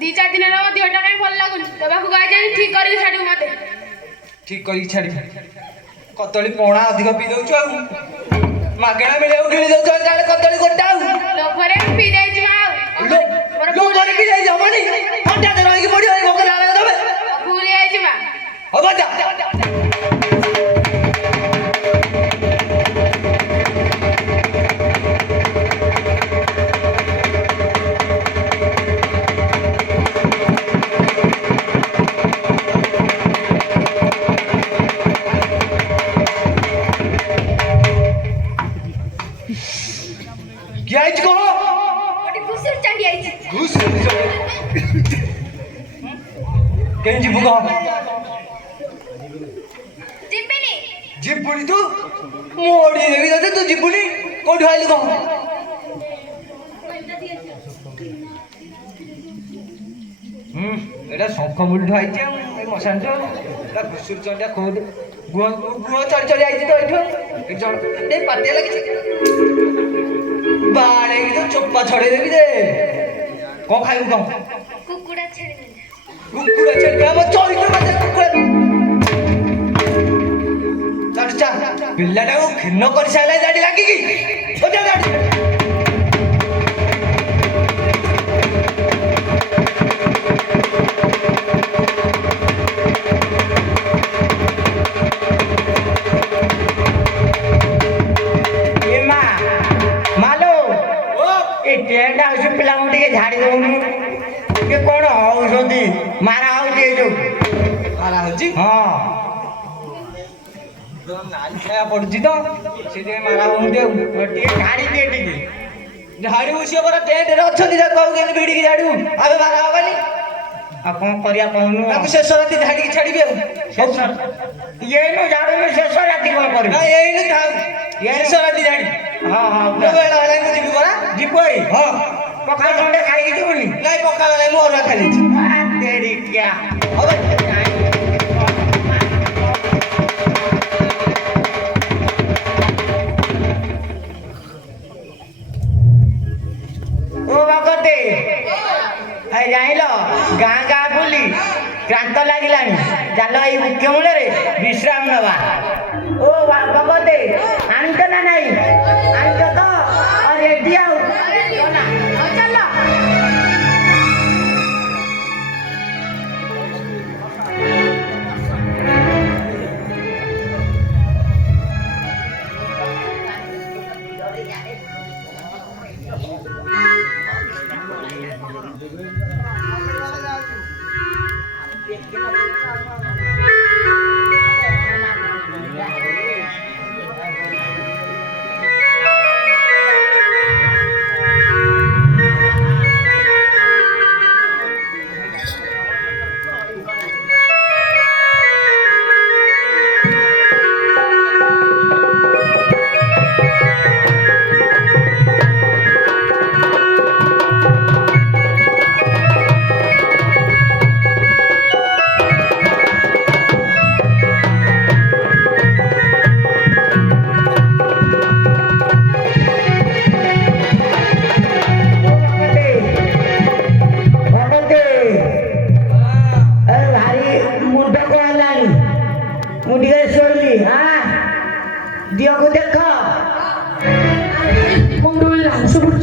दी चार दिन रो देहटा काई भल लागुन दबाकू गाय जाई ठीक करी छाडी मते ठीक करी छाडी कतली पणा अधिक पी दउछु आ मागेणा मिले गिळी दउछु जाले कतली गोटा लोफरे पी देई छी माऊ लो बरे पी जाई जमनी फटा दे रही पड़ी होई भोक लागे तबे भूली आई छी मा हो जा क्या इच को ओटी घुसुर चांडी आई छी घुस केन जी बुगा जिब्बिनी जिपुनी तू मोड़ी देवी दते तू जिपुनी कोठी आइल को एटा शंख मुल्ढ आइचे ए मसान जो एटा घुसुर चंडिया कोड गुआ चढ़ चढ़ आइचे तो एठो एक जण ए पाटे लागिचे बाड़े की तो चोप्पा छड़े देवी दे कौन खाइबू कौन कुकुड़ा छेड़ी दे कुकुड़ा छड़े हम चोइतो मते कुकुड़ा चढ़ पिल्लाटा को खिन्न कर साला दाढ़ी लागी की ओ जा दाढ़ी टेंट हाउस पिला झाड़ी दौनी ये कौन हौसती मारा हौची जो मारा हौची हाँ नाली खाया पड़ुची तो से मारा होउंटे झाड़ी दे टिके झाड़ी उसी पर टेंट रे अछती जा कहू के भिड़ी की झाड़ी आबे मारा होबनी आ कौन करिया कहनु ताकू शेष राती झाड़ी की छाड़ी बेउ शेष ये नो झाड़ी में शेष राती कौन करू ना एई न था शेष राती झाड़ी हां हां तो बेला हलाई मु जिबी बरा जीपई हां पकाल खंडे खाई के जीवनी नहीं पकाल नहीं मोर ना खाली तेरी क्या अबे ओ बागते ए जाइलो गाँ गाँ बुली क्रांत लागिलानी चलो ये मुख्य मूल्य रे विश्राम नवा ओ बागते आनित ना नहीं आनित तो और रेडी आओ चलो Dia aku dekat. Alhamdulillah, syukur